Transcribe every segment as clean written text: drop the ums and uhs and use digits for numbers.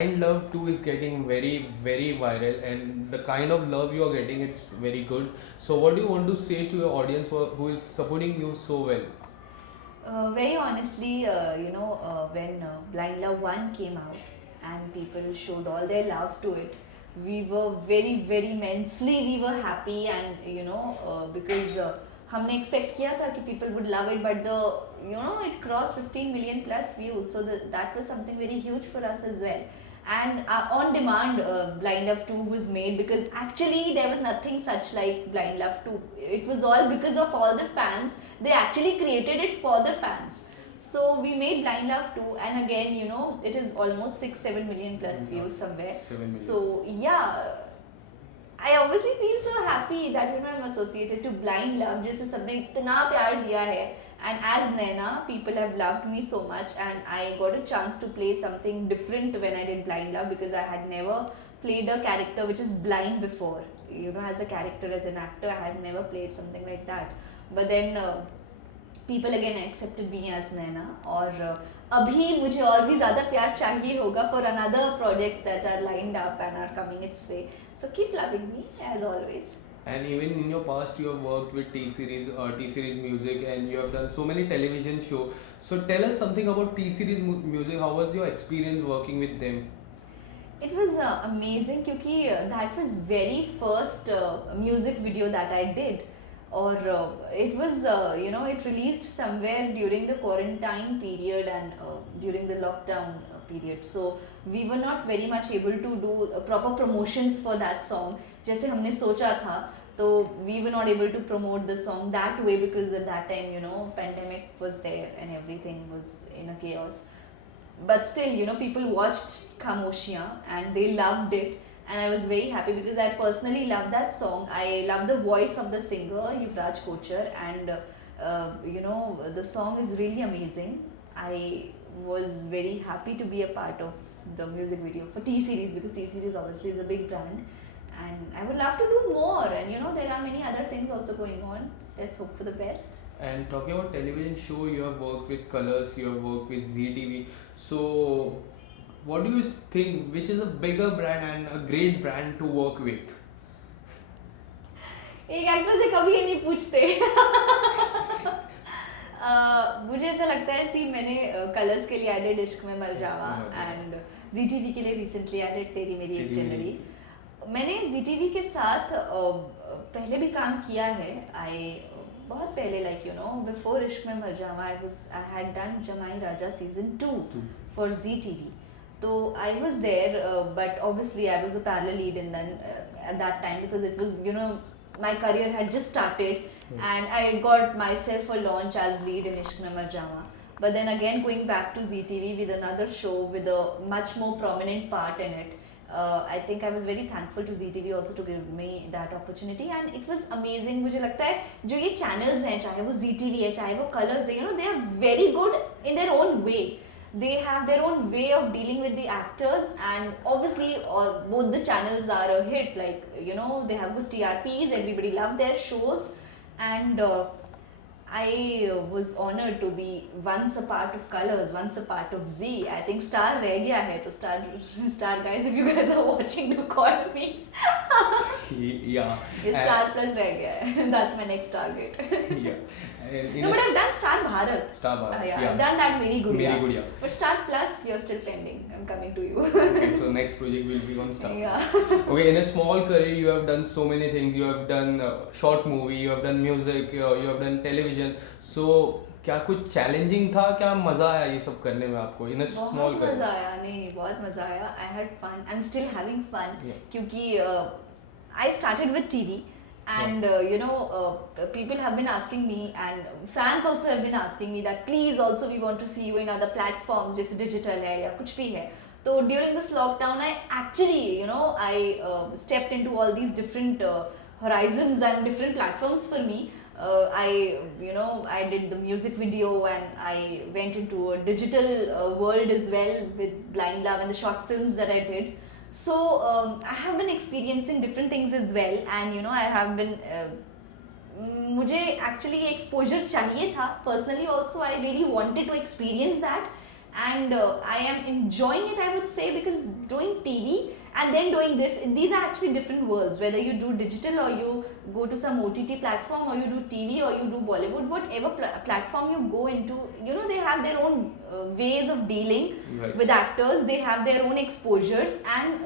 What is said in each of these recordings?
Blind Love 2 is getting very viral, and the kind of love you are getting, it's very good. So what do you want to say to your audience who is supporting you so well? Very honestly, when Blind Love 1 came out and people showed all their love to it, we were very immensely we were happy, and because हमने expect किया था कि people would love it, but it crossed 15 million plus views, so that was something very huge for us as well. And on demand, Blind Love 2 was made, because actually there was nothing such like Blind Love 2. It was all because of all the fans. They actually created it for the fans. So we made Blind Love 2, and again, it is almost 6-7 million plus views somewhere. 7 million. So yeah, I obviously feel so happy that I'm associated to Blind Love, जिसे सबने इतना प्यार दिया है. And as Naina, people have loved me so much, and I got a chance to play something different when I did Blind Love, because I had never played a character which is blind before. As a character, as an actor, I had never played something like that. But then people again accepted me as Naina, और अभी मुझे और भी ज़्यादा प्यार चाहिए होगा for another projects that are lined up and are coming its way. So keep loving me as always. And even in your past, you have worked with T-Series music, and you have done so many television shows. So tell us something about T-Series music. How was your experience working with them? It was amazing, क्योंकि that was very first music video that I did. Or it was it released somewhere during the quarantine period and during the lockdown period, so we were not very much able to do proper promotions for that song जैसे हमने सोचा था. So we were not able to promote the song that way, because at that time pandemic was there and everything was in a chaos. But still, people watched Khamoshiyan and they loved it, and I was very happy because I personally love that song. I love the voice of the singer Yuvraj Kochar, and the song is really amazing. I was very happy to be a part of the music video for T-Series, because T-Series obviously is a big brand, and I would love to do more, and there are many other things also going on. Let's hope for the best. And talking about television show, you have worked with Colors, you have worked with ZTV. So what do you think, which is a bigger brand and a great brand to work with? एक actor से कभी ये नहीं पूछते. मुझे ऐसा लगता है, मैंने कलर्स के लिए एडेड इश्क में मर जावा, एंड ZTV के लिए रिसेंटली एडेड तेरी मेरी एक जनवरी. मैंने ZTV के साथ पहले भी काम किया है. बहुत पहले, बिफोर इश्क में मर जावा, I had done जमाई राजा season 2 for ZTV. So I was there, but obviously I was a parallel lead at that time, because it was my career had just started, and I got myself a launch as lead in Ishq Mein Mar Jawa. But then again, going back to ZTV with another show with a much more prominent part in it, I think I was very thankful to ZTV also to give me that opportunity, and it was amazing. मुझे लगता है जो ये channels हैं, चाहे वो ZTV है, चाहे वो Colors है, they are very good in their own way. They have their own way of dealing with the actors, and obviously both the channels are a hit. They have good TRPs, everybody loved their shows, and I was honored to be once a part of Colors, once a part of Z. I think Star रह गया है, तो Star guys, if you guys are watching, do call me. Yeah. Star Plus रह गया है. That's my next target. Yeah. No, but I've done Star Bharat. Star Bharat. Yeah, I've done that very good. Very good, yeah. But Star Plus, you're still pending. I'm coming to you. Okay, so next project will be on Star. Yeah. Okay, in a small career, you have done so many things. You have done short movie, you have done music, you have done television. So क्या कुछ challenging था, क्या मजा आया ये सब करने में आपको in a small career? बहुत मजा आया, नहीं बहुत मजा आया. I had fun. I'm still having fun. Yeah. क्योंकि I started with TV. And people have been asking me, and fans also have been asking me that please also we want to see you in other platforms, जैसे digital है या कुछ भी है. So during this lockdown, I actually I stepped into all these different horizons and different platforms for me. I did the music video, and I went into a digital world as well with Blind Love and the short films that I did. So I have been experiencing different things as well, and I have been मुझे actually exposure चाहिए था. Personally also I really wanted to experience that, and I am enjoying it, I would say, because doing TV and then doing this, these are actually different worlds. Whether you do digital or you go to some OTT platform, or you do TV or you do Bollywood, whatever platform you go into, you know, they have their own ways of dealing Right. with actors. They have their own exposures, and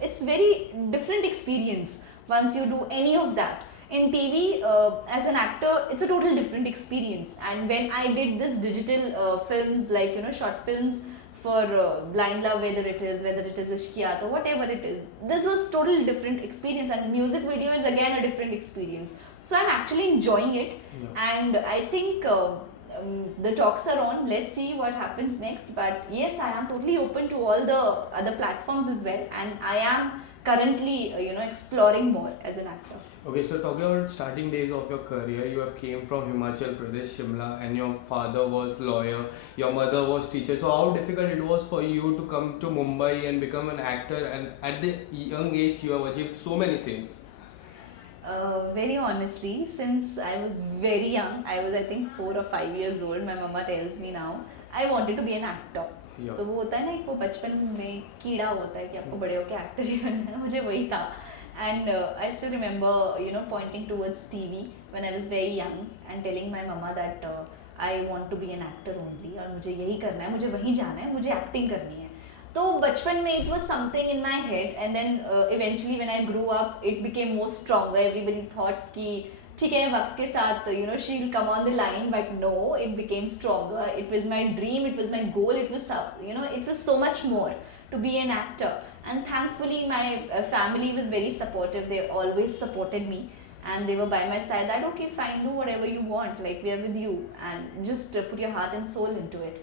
it's very different experience once you do any of that. In TV, as an actor, it's a total different experience. And when I did this digital films, like, you know, short films for Blind Love, whether it is Ishqiyat or whatever it is, this was total different experience. And music video is again a different experience. So I'm actually enjoying it, and I think the talks are on. Let's see what happens next. But yes, I am totally open to all the other platforms as well, and I am currently exploring more as an actor. Okay, so talking about starting days of your career, you have came from Himachal Pradesh, Shimla, and your father was lawyer, your mother was teacher. So how difficult it was for you to come to Mumbai and become an actor, and at the young age you have achieved so many things? Very honestly, since I was very young, I was I think 4 or 5 years old, my mama tells me now, I wanted to be an actor. Yeah. तो वो होता है ना, एक वो बचपन में कीड़ा होता है कि आपको बड़े होके एक्टर ही बनना है, मुझे वही था. And I still remember, pointing towards TV when I was very young and telling my mama that I want to be an actor only, और मुझे यही करना है, मुझे वहीं जाना है, मुझे एक्टिंग करनी है. तो बचपन में it was something in my head, and then eventually when I grew up it became more stronger. Everybody thought कि ठीक है वक्त के साथ she'll come on the line, but no, it became stronger. It was my dream, it was my goal, it was it was so much more to be an actor. And thankfully my family was very supportive. They always supported me, and they were by my side that okay fine, do whatever you want, like we are with you, and just put your heart and soul into it.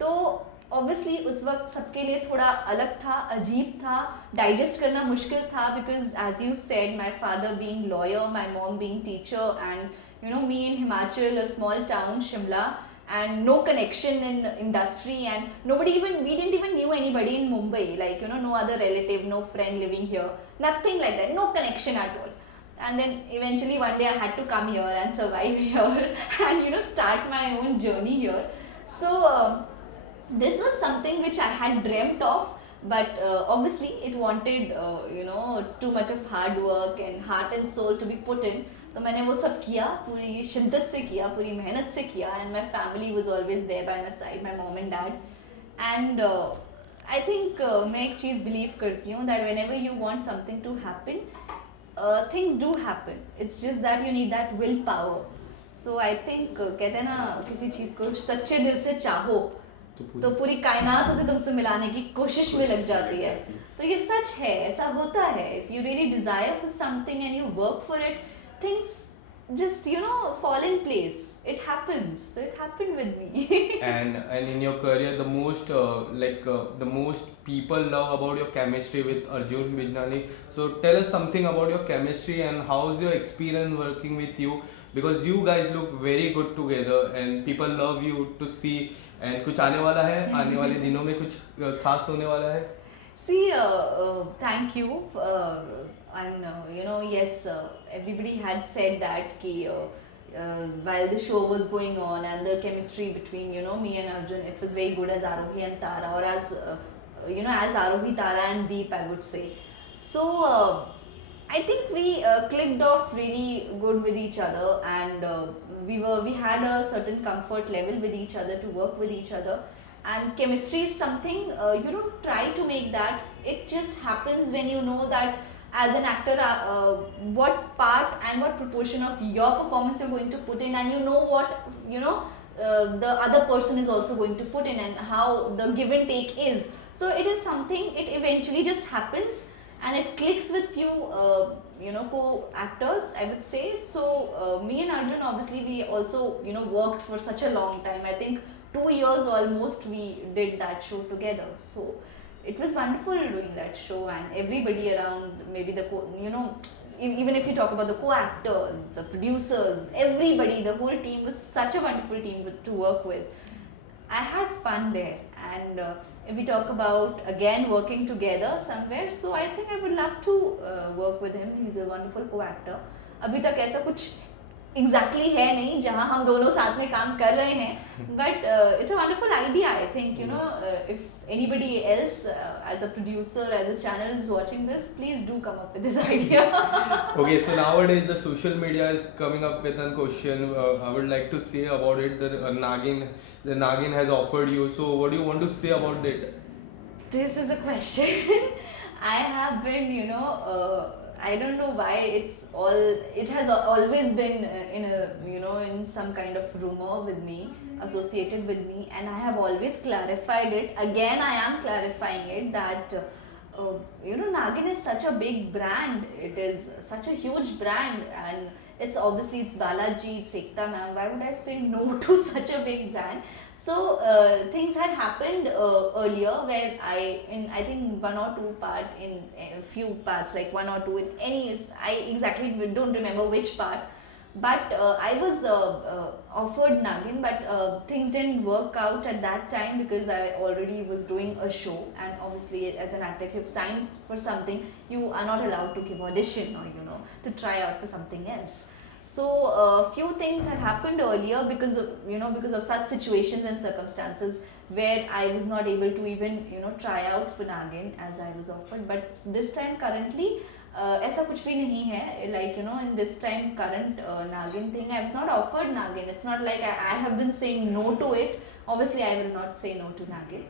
तो obviously उस वक्त सबके लिए थोड़ा अलग था, अजीब था, डाइजेस्ट करना मुश्किल था, because as you said, my father being lawyer, my mom being teacher, and me in Himachal, a small town, Shimla, and no connection in industry, and we didn't even knew anybody in Mumbai, like no other relative, no friend living here, nothing like that, no connection at all. And then eventually one day I had to come here and survive here and start my own journey here. So this was something which I had dreamt of, but obviously it wanted too much of hard work and heart and soul to be put in. तो मैंने वो सब किया, पूरी शिद्दत से किया, पूरी मेहनत से किया, and my family was always there by my side, my mom and dad. And I think मैं एक चीज़ believe करती हूँ that whenever you want something to happen, things do happen. It's just that you need that willpower. So I think कहते हैं ना, किसी चीज़ को सच्चे दिल से चाहो तो पूरी कायनात उसे तुमसे मिलाने की कोशिश में लग जाती है. तो ये सच है, ऐसा होता है. If you really desire for something and you work for it, things just fall in place. It happens. So it happened with me. and in your career, the most the most people love about your chemistry with Arjun Bijnani. So tell us something about your chemistry and how's your experience working with you, because you guys look very good together and people love you to see. And कुछ आने वाला है, आने वाले दिनों में कुछ खास होने वाला है? See, thank you. And yes, everybody had said that ki, while the show was going on and the chemistry between me and Arjun, it was very good as Arohi and Tara, or as as Arohi, Tara and Deep, I would say. So I think we clicked off really good with each other, and we had a certain comfort level with each other to work with each other. And chemistry is something you don't try to make that, it just happens when you know that as an actor what part and what proportion of your performance you're going to put in, and what the other person is also going to put in, and how the give and take is. So it is something, it eventually just happens and it clicks with few co-actors, I would say. So me and Arjun, obviously we also worked for such a long time. I think 2 years almost we did that show together. So it was wonderful doing that show, and everybody around, maybe the even if you talk about the co-actors, the producers, everybody, the whole team was such a wonderful team to work with. I had fun there. And if we talk about again working together somewhere, so I think I would love to work with him. He's a wonderful co-actor. अभी तक ऐसा कुछ exactly है नहीं जहाँ हम दोनों साथ में काम कर रहे हैं, but it's a wonderful idea. I think if anybody else as a producer, as a channel is watching this, please do come up with this idea. Okay, so nowadays the social media is coming up with a question. I would like to say about it. The Nagin has offered you. So what do you want to say about it? This is a question. I have been, I don't know why it has always been in a, in some kind of rumor with me, associated with me, and I have always clarified it. Again, I am clarifying it that, Nagin is such a big brand. It is such a huge brand, and it's Balaji, it's Ekta ma'am. Why would I say no to such a big brand? So things had happened earlier where I think one or two part in a few parts, like one or two in any, I exactly don't remember which part, but I was offered Nagin, but things didn't work out at that time because I already was doing a show, and obviously as an actor, if you've signed for something, you are not allowed to give audition or to try out for something else. So few things had happened earlier because of such situations and circumstances where I was not able to even try out for Nagin as I was offered. But this time currently ऐसा कुछ भी नहीं है, like in this time current Nagin thing, I was not offered Nagin. It's not like I have been saying no to it. Obviously I will not say no to Nagin.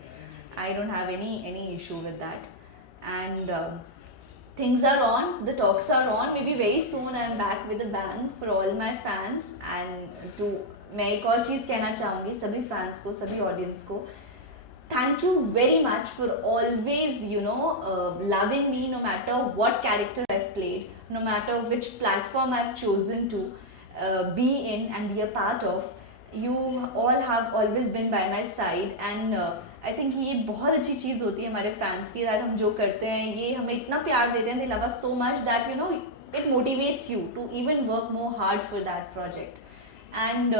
I don't have any issue with that, and things are on, the talks are on. Maybe very soon I am back with a bang for all my fans. And मैं एक और चीज़ कहना चाहूँगी सभी fans को, सभी audience को, thank you very much for always loving me, no matter what character I've played, no matter which platform I've chosen to be in and be a part of. You all have always been by my side, and I think ये बहुत अच्छी चीज़ होती है हमारे fans की, that हम जो करते हैं ये हमें इतना प्यार देते हैं, they love us so much that it motivates you to even work more hard for that project. And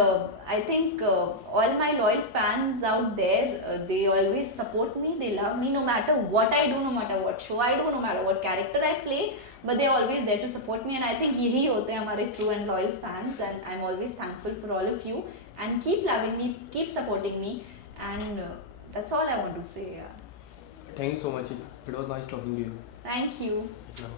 I think all my loyal fans out there, they always support me, they love me no matter what I do, no matter what show I do, no matter what character I play, but they're always there to support me. And I think यही होते हैं हमारे true and loyal fans, and I'm always thankful for all of you, and keep loving me, keep supporting me, and that's all I want to say. Thank you so much. It was nice talking to you. Thank you. No.